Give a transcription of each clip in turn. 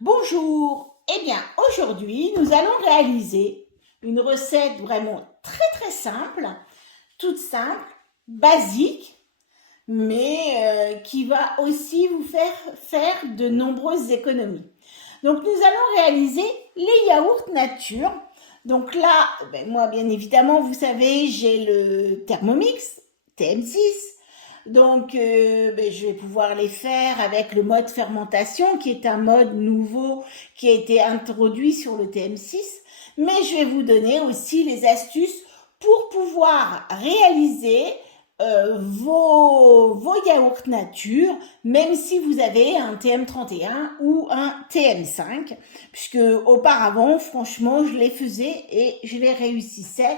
Bonjour, eh bien aujourd'hui nous allons réaliser une recette vraiment très simple, toute simple, basique, mais qui va aussi vous faire de nombreuses économies. Donc nous allons réaliser les yaourts nature. Donc là, moi bien évidemment, vous savez, j'ai le Thermomix TM6. Donc, je vais pouvoir les faire avec le mode fermentation, qui est un mode nouveau qui a été introduit sur le TM6. Mais je vais vous donner aussi les astuces pour pouvoir réaliser vos yaourts nature, même si vous avez un TM31 ou un TM5, puisque auparavant, franchement, je les faisais et je les réussissais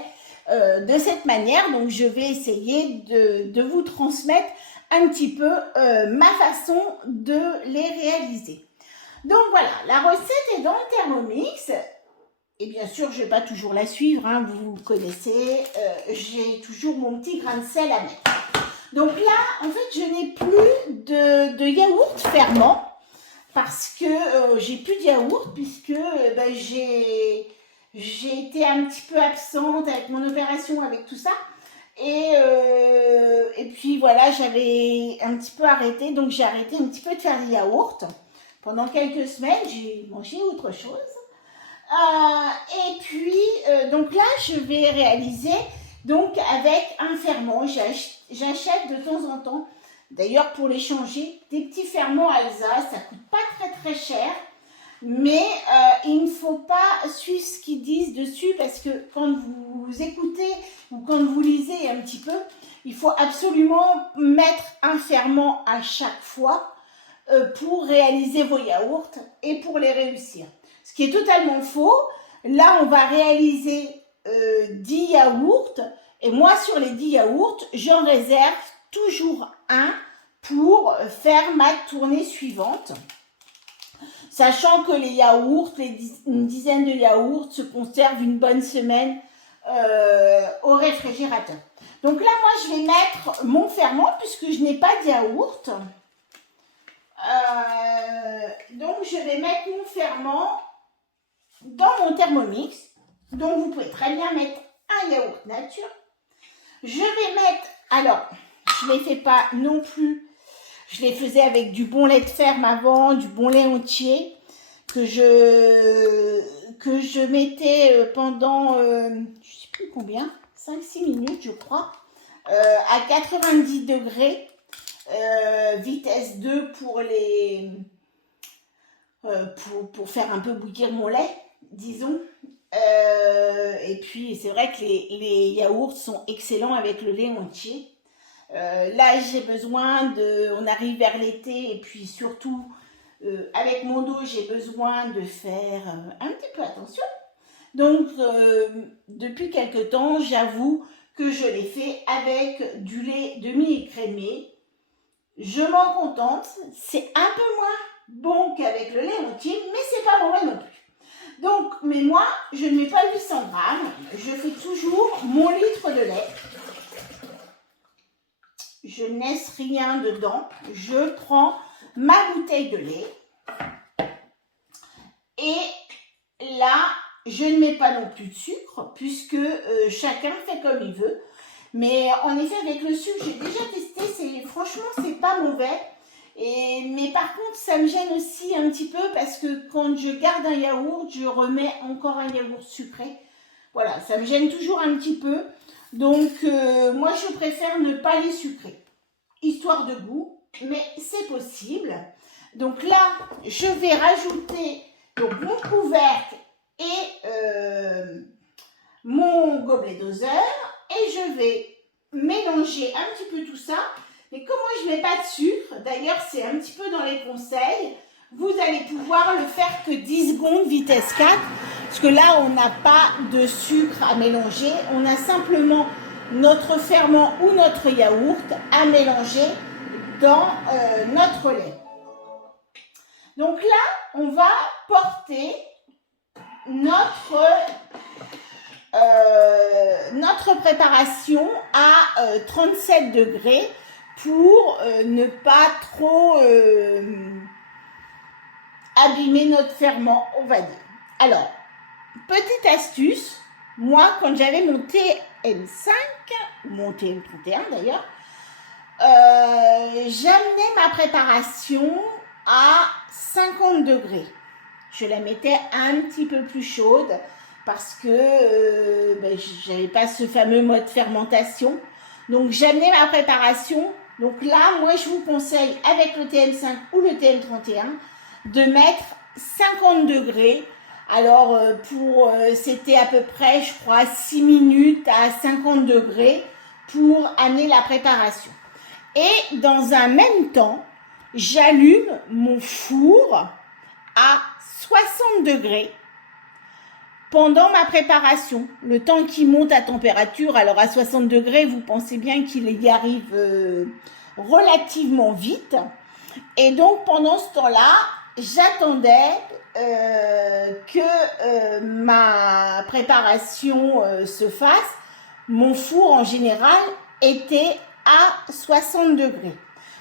de cette manière. Donc, je vais essayer de vous transmettre un petit peu ma façon de les réaliser. Donc voilà, la recette est dans le Thermomix. Et bien sûr, je ne vais pas toujours la suivre, hein, vous connaissez, j'ai toujours mon petit grain de sel à mettre. Donc là, en fait, je n'ai plus de yaourt ferment parce que j'ai plus de yaourt puisque j'ai été un petit peu absente avec mon opération, avec tout ça. Et puis voilà, j'avais un petit peu arrêté, donc j'ai arrêté un petit peu de faire des yaourts. Pendant quelques semaines, j'ai mangé autre chose. Donc là, je vais réaliser donc avec un ferment. J'achète de temps en temps, d'ailleurs pour les changer, des petits ferments Alsace. Ça coûte pas très cher, mais il ne faut pas suivre ce qu'ils disent dessus parce que quand vous écoutez ou quand vous lisez un petit peu, il faut absolument mettre un ferment à chaque fois pour réaliser vos yaourts et pour les réussir. Ce qui est totalement faux. Là, on va réaliser 10 yaourts. Et moi, sur les 10 yaourts, j'en réserve toujours un pour faire ma tournée suivante. Sachant que les yaourts, une dizaine de yaourts se conservent une bonne semaine au réfrigérateur. Donc là, moi, je vais mettre mon ferment puisque je n'ai pas de yaourt. Donc, je vais mettre mon ferment dans mon Thermomix. Donc, vous pouvez très bien mettre un yaourt nature. Je vais mettre, alors, je ne les fais pas non plus. Je les faisais avec du bon lait de ferme avant, du bon lait entier, que je mettais pendant, je ne sais plus combien, 5-6 minutes, je crois, à 90 degrés. Vitesse 2 pour pour faire un peu bouillir mon lait, disons. Et puis c'est vrai que les yaourts sont excellents avec le lait entier. Là j'ai besoin on arrive vers l'été et puis surtout avec mon dos j'ai besoin de faire un petit peu attention. Donc depuis quelque temps j'avoue que je l'ai fait avec du lait demi-écrémé. Je m'en contente, c'est un peu moins bon qu'avec le lait entier, mais c'est pas mauvais non plus. Donc, mais moi, je ne mets pas 800 grammes, je fais toujours mon litre de lait. Je ne laisse rien dedans, je prends ma bouteille de lait. Et là, je ne mets pas non plus de sucre, puisque chacun fait comme il veut. Mais en effet, avec le sucre, j'ai déjà testé, franchement, c'est pas mauvais. Mais par contre, ça me gêne aussi un petit peu parce que quand je garde un yaourt, je remets encore un yaourt sucré. Voilà, ça me gêne toujours un petit peu. Donc, moi, je préfère ne pas les sucrer, histoire de goût, mais c'est possible. Donc là, je vais rajouter donc, mon couvercle et mon gobelet doseur et je vais mélanger un petit peu tout ça. Mais comme moi je ne mets pas de sucre, d'ailleurs c'est un petit peu dans les conseils, vous allez pouvoir le faire que 10 secondes vitesse 4, parce que là on n'a pas de sucre à mélanger, on a simplement notre ferment ou notre yaourt à mélanger dans notre lait. Donc là, on va porter notre préparation à 37 degrés pour ne pas trop abîmer notre ferment, on va dire. Alors, petite astuce, moi, quand j'avais mon TM5, ou mon TM31 d'ailleurs, j'amenais ma préparation à 50 degrés. Je la mettais un petit peu plus chaude parce que je n'avais pas ce fameux mode fermentation. Donc, j'amenais ma préparation. Donc là, moi, je vous conseille, avec le TM5 ou le TM31, de mettre 50 degrés. Alors, c'était à peu près, je crois, 6 minutes à 50 degrés pour amener la préparation. Et dans un même temps, j'allume mon four à 60 degrés pendant ma préparation. Le temps qu'il monte à température, alors à 60 degrés, vous pensez bien qu'il y arrive relativement vite. Et donc, pendant ce temps-là, j'attendais que ma préparation se fasse. Mon four, en général, était à 60 degrés.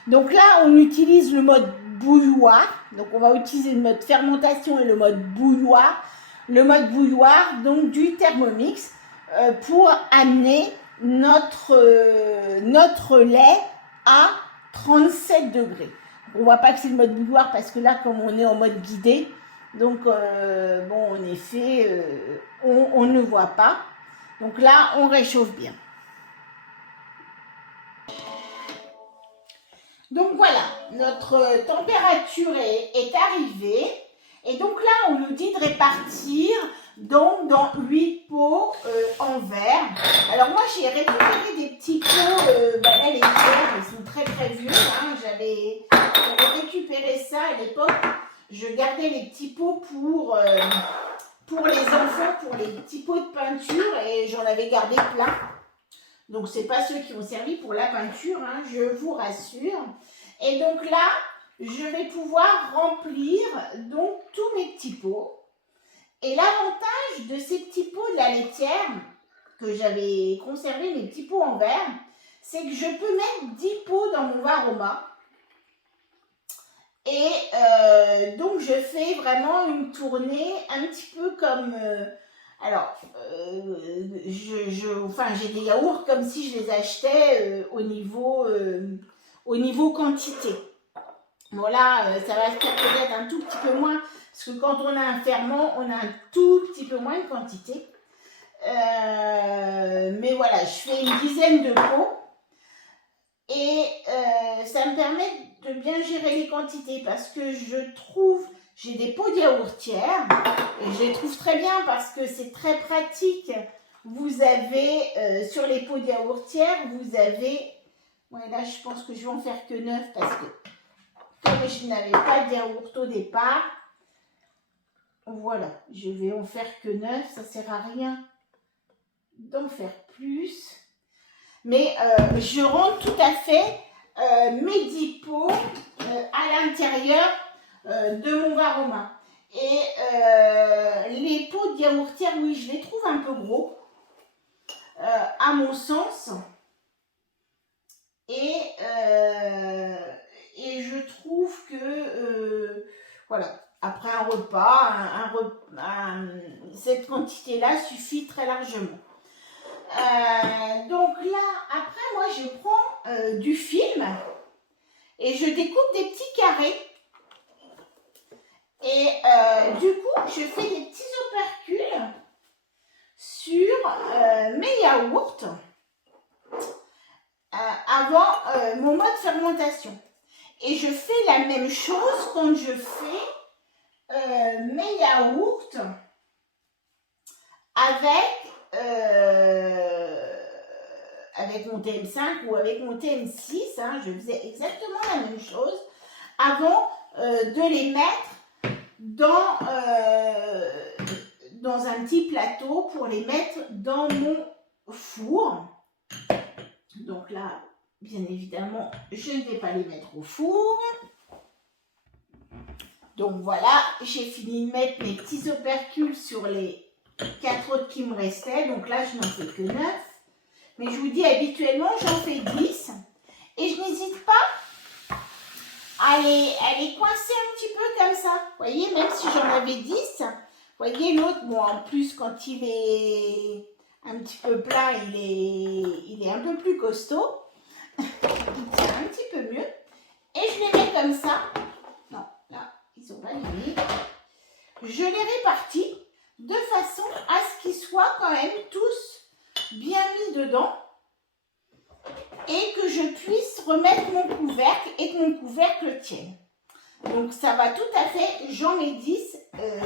Donc là, on utilise le mode bouilloire. Donc, on va utiliser le mode fermentation et le mode bouilloire. Le mode bouilloire, donc du Thermomix, pour amener notre lait à 37 degrés. On ne voit pas que c'est le mode bouilloire parce que là, comme on est en mode guidé, donc en effet, on ne voit pas. Donc là, on réchauffe bien. Donc voilà, notre température est arrivée. Et donc là, on nous dit de répartir donc dans 8 pots en verre. Alors moi, j'ai récupéré des petits pots, là les verres, ils sont très très vieux. Hein, j'avais récupéré ça à l'époque. Je gardais les petits pots pour les enfants, pour les petits pots de peinture et j'en avais gardé plein. Donc, ce n'est pas ceux qui ont servi pour la peinture, hein, je vous rassure. Et donc là, je vais pouvoir remplir donc tous mes petits pots. Et l'avantage de ces petits pots de la laitière, que j'avais conservé mes petits pots en verre, c'est que je peux mettre 10 pots dans mon Varoma. Et donc, je fais vraiment une tournée un petit peu comme... j'ai des yaourts comme si je les achetais au niveau quantité. Bon là, ça va se faire peut-être un tout petit peu moins, parce que quand on a un ferment, on a un tout petit peu moins de quantité. Mais voilà, je fais une dizaine de pots. Et ça me permet de bien gérer les quantités, parce que je trouve... J'ai des pots de yaourtière et je les trouve très bien parce que c'est très pratique. Vous avez, sur les pots de yaourtière, vous avez... Ouais, là, je pense que je vais en faire que 9 parce que comme je n'avais pas de yaourt au départ, voilà, je vais en faire que 9. Ça ne sert à rien d'en faire plus. Mais je rentre tout à fait mes 10 pots à l'intérieur de mon Varoma. Et les pots de yaourtière, oui, je les trouve un peu gros, à mon sens. Et je trouve que, voilà, après un repas, cette quantité-là suffit très largement. Donc là, après, moi, je prends du film et je découpe des petits carrés. Et du coup, je fais des petits opercules sur mes yaourts avant mon mode fermentation. Et je fais la même chose quand je fais mes yaourts avec mon TM5 ou avec mon TM6. Hein, je faisais exactement la même chose avant de les mettre dans un petit plateau pour les mettre dans mon four. Donc là, bien évidemment, je ne vais pas les mettre au four. Donc voilà, j'ai fini de mettre mes petits opercules sur les 4 autres qui me restaient. Donc là, je n'en fais que 9. Mais je vous dis, habituellement, j'en fais 10. Et je n'hésite pas à les coincer un petit peu comme ça. Vous voyez, même si j'en avais 10, vous voyez l'autre, bon, en plus, quand il est un petit peu plat, il est un peu plus costaud. Il tient un petit peu mieux. Et je les mets comme ça. Non, là, ils sont pas mis. Je les répartis de façon à ce qu'ils soient quand même tous bien mis dedans et que je puisse remettre mon couvercle et que mon couvercle tienne. Donc ça va tout à fait, j'en mets 10,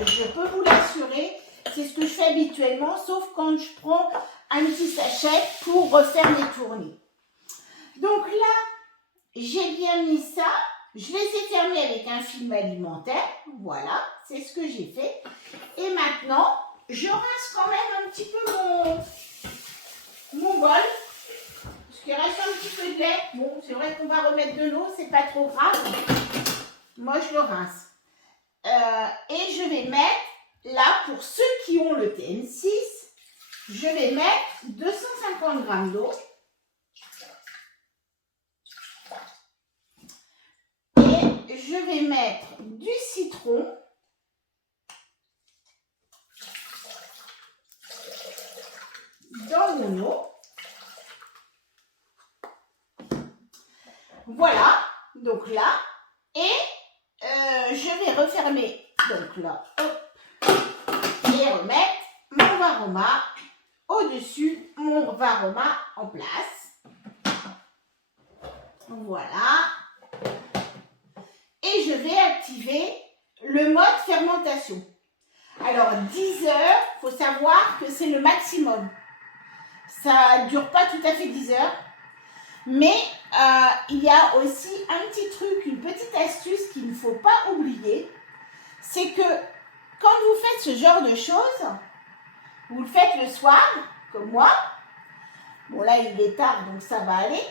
je peux vous l'assurer, c'est ce que je fais habituellement, sauf quand je prends un petit sachet pour refaire mes tournées. Donc là, j'ai bien mis ça, je les ai fermés avec un film alimentaire, voilà, c'est ce que j'ai fait. Et maintenant, je rince quand même un petit peu mon bol, parce qu'il reste un petit peu de lait. Bon, c'est vrai qu'on va remettre de l'eau, c'est pas trop grave. Moi, je le rince. Et je vais mettre, là, pour ceux qui ont le TM6, je vais mettre 250 g d'eau. Et je vais mettre du citron. Dans mon eau. Voilà, donc là, et je vais refermer, donc là, hop, et remettre mon varoma au-dessus, mon varoma en place. Voilà. Et je vais activer le mode fermentation. Alors, 10 heures, il faut savoir que c'est le maximum. Ça ne dure pas tout à fait 10 heures. Mais il y a aussi un petit truc, une petite astuce qu'il ne faut pas oublier. C'est que quand vous faites ce genre de choses, vous le faites le soir, comme moi. Bon là, il est tard, donc ça va aller.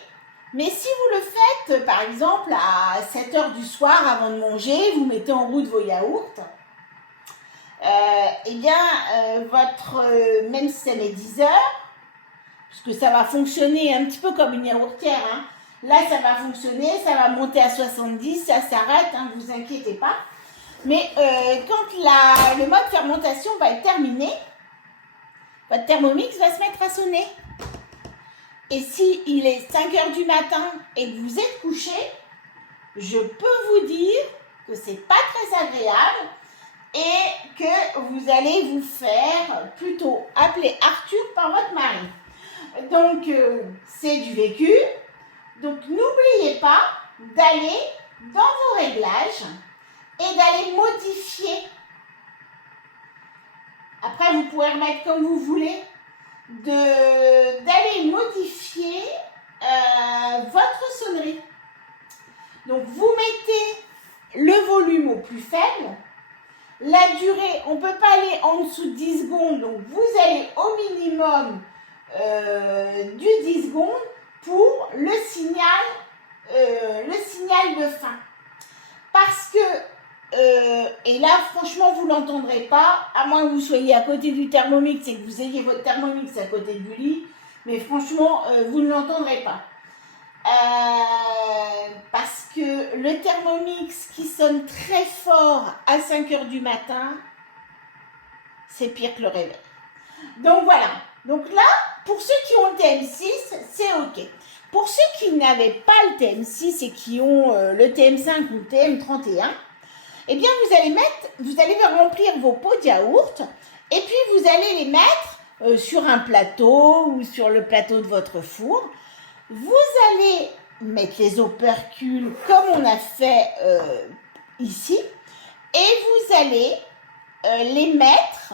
Mais si vous le faites, par exemple, à 7 heures du soir avant de manger, vous mettez en route vos yaourts, eh bien, même si ça met 10 heures, parce que ça va fonctionner un petit peu comme une yaourtière, hein. Là, ça va fonctionner, ça va monter à 70, ça s'arrête, hein, vous inquiétez pas. Mais quand le mode fermentation va être terminé, votre Thermomix va se mettre à sonner. Et si il est 5 heures du matin et que vous êtes couché, je peux vous dire que c'est pas très agréable et que vous allez vous faire plutôt appeler Arthur par votre mari. Donc, c'est du vécu. Donc, n'oubliez pas d'aller dans vos réglages et d'aller modifier. Après, vous pouvez remettre comme vous voulez, d'aller modifier votre sonnerie. Donc, vous mettez le volume au plus faible. La durée, on ne peut pas aller en dessous de 10 secondes. Donc, vous allez au minimum du 10 secondes pour le signal de fin. Parce que, et là franchement vous ne l'entendrez pas, à moins que vous soyez à côté du Thermomix et que vous ayez votre Thermomix à côté du lit, mais franchement vous ne l'entendrez pas. Parce que le Thermomix qui sonne très fort à 5 heures du matin, c'est pire que le réveil. Donc voilà. Donc là, pour ceux qui ont le TM6, c'est OK. Pour ceux qui n'avaient pas le TM6 et qui ont le TM5 ou le TM31, eh bien vous allez remplir vos pots de yaourt et puis vous allez les mettre sur un plateau ou sur le plateau de votre four. Vous allez mettre les opercules comme on a fait ici et vous allez les mettre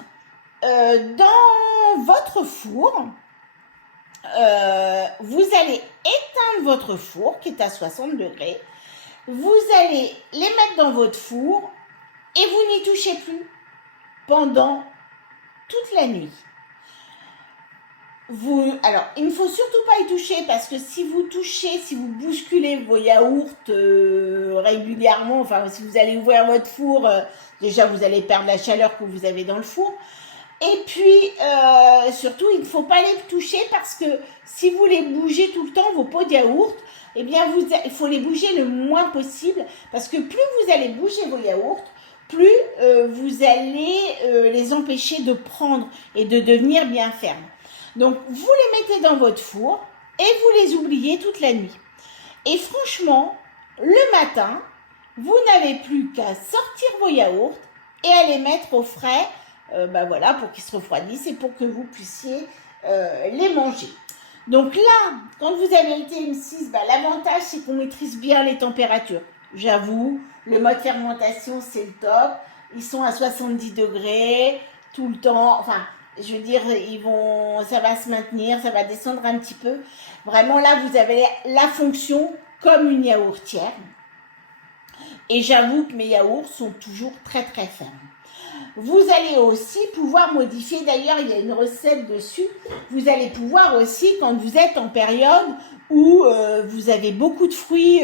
dans votre four. Vous allez éteindre votre four qui est à 60 degrés. Vous allez les mettre dans votre four et vous n'y touchez plus pendant toute la nuit. Alors, il ne faut surtout pas y toucher parce que si vous touchez, si vous bousculez vos yaourts régulièrement, enfin si vous allez ouvrir votre four, déjà vous allez perdre la chaleur que vous avez dans le four. Et puis, surtout, il ne faut pas les toucher parce que si vous les bougez tout le temps, vos pots de yaourt, eh bien, il faut les bouger le moins possible parce que plus vous allez bouger vos yaourts, plus vous allez les empêcher de prendre et de devenir bien fermes. Donc, vous les mettez dans votre four et vous les oubliez toute la nuit. Et franchement, le matin, vous n'avez plus qu'à sortir vos yaourts et à les mettre au frais, voilà, pour qu'ils se refroidissent et pour que vous puissiez les manger. Donc là, quand vous avez le TM6, l'avantage c'est qu'on maîtrise bien les températures. J'avoue, le mode fermentation c'est le top. Ils sont à 70 degrés tout le temps. Enfin, je veux dire, ça va se maintenir, ça va descendre un petit peu. Vraiment là, vous avez la fonction comme une yaourtière. Et j'avoue que mes yaourts sont toujours très très fermes. Vous allez aussi pouvoir modifier, d'ailleurs il y a une recette dessus, vous allez pouvoir aussi, quand vous êtes en période où vous avez beaucoup de fruits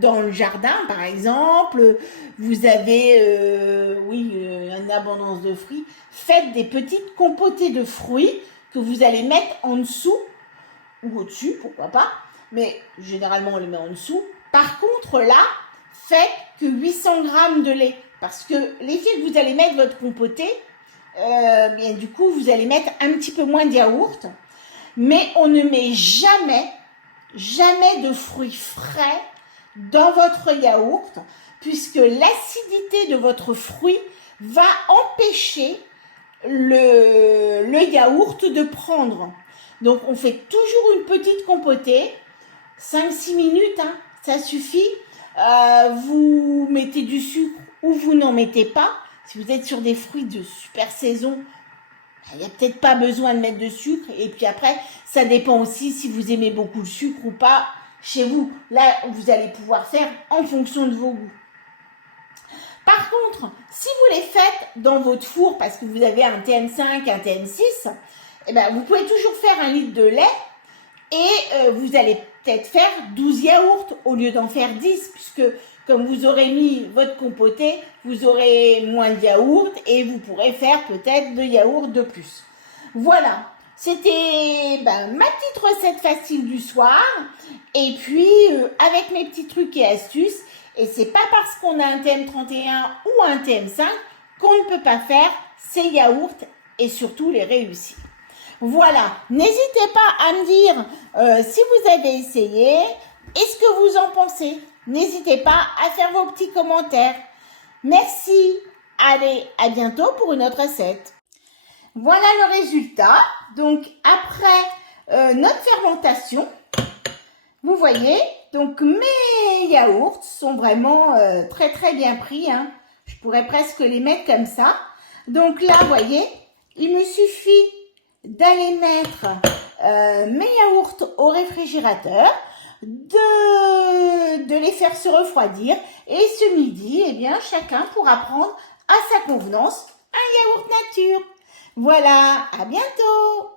dans le jardin par exemple, vous avez une abondance de fruits, faites des petites compotées de fruits que vous allez mettre en dessous ou au-dessus, pourquoi pas, mais généralement on les met en dessous. Par contre là, faites que 800 g de lait. Parce que l'effet que vous allez mettre votre compoté, bien du coup, vous allez mettre un petit peu moins de yaourt. Mais on ne met jamais de fruits frais dans votre yaourt, puisque l'acidité de votre fruit va empêcher le yaourt de prendre. Donc, on fait toujours une petite compotée, 5-6 minutes, hein, ça suffit. Vous mettez du sucre ou vous n'en mettez pas. Si vous êtes sur des fruits de super saison, il n'y a peut-être pas besoin de mettre de sucre. Et puis après, ça dépend aussi si vous aimez beaucoup le sucre ou pas chez vous. Là, vous allez pouvoir faire en fonction de vos goûts. Par contre, si vous les faites dans votre four, parce que vous avez un TM5, un TM6, vous pouvez toujours faire 1 litre de lait et vous allez peut-être faire 12 yaourts au lieu d'en faire 10, puisque comme vous aurez mis votre compoté, vous aurez moins de yaourt et vous pourrez faire peut-être 2 yaourts de plus. Voilà, c'était ma petite recette facile du soir. Et puis, avec mes petits trucs et astuces, et c'est pas parce qu'on a un TM31 ou un TM5 qu'on ne peut pas faire ces yaourts et surtout les réussir. Voilà, n'hésitez pas à me dire si vous avez essayé et ce que vous en pensez. N'hésitez pas à faire vos petits commentaires. Merci, allez, à bientôt pour une autre recette. Voilà le résultat. Donc, après notre fermentation, vous voyez, donc mes yaourts sont vraiment très très bien pris. Hein. Je pourrais presque les mettre comme ça. Donc là, vous voyez, il me suffit d'aller mettre mes yaourts au réfrigérateur, de les faire se refroidir et ce midi, eh bien, chacun pourra prendre à sa convenance un yaourt nature. Voilà, à bientôt!